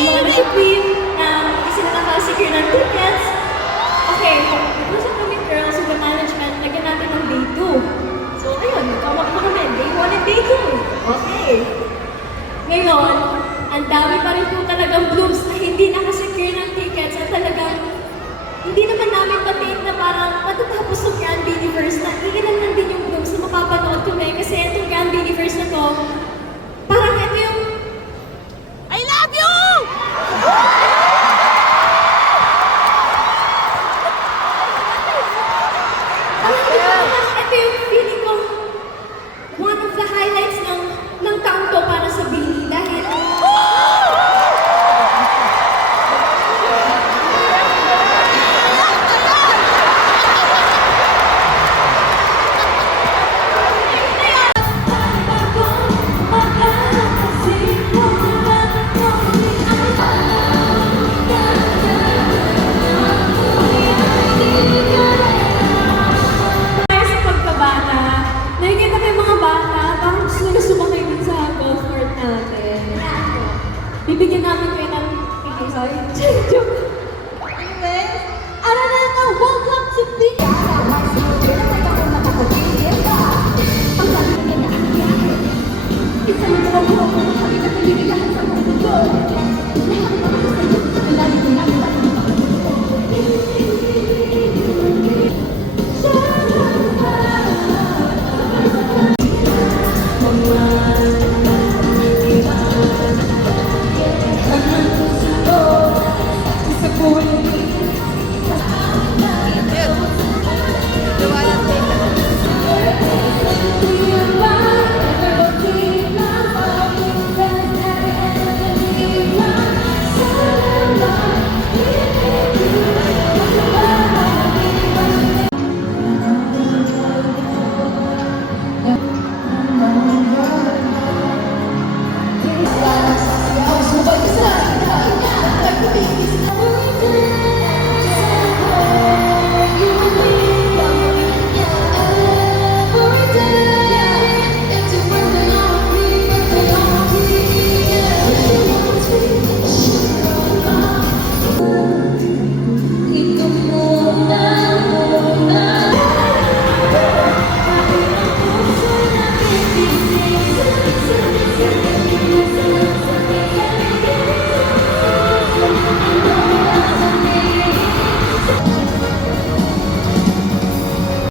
si Queen na isinatakasigir ng tickets. Okay, nag-usap kami girls with the management, lagyan natin ng day 2. So ayun, nagkamak na kami, day 1 and day 2. Okay. Ngayon, ang dami pa rin po talagang blooms na hindi nakasecure ng tickets at talagang hindi naman namin patin na parang matatapos ng Grand Universe na iilan lang din yung blooms na mapapanood kami kasi itong Grand Universe na to, parang ito yung I love you! ito yung feeling ko one of the highlights ng taon to para sa Bini dahil sa pagkabata, nakikita ko yung mga bata, parang gusto nila sumakay din sa golf court natin. Bibigyan namin kayo ng sorry. Joke. Anyways, ano na ito? Welcome to Bini! Isa na naman po ako, kami na kaligayahan sa mundo. Lahat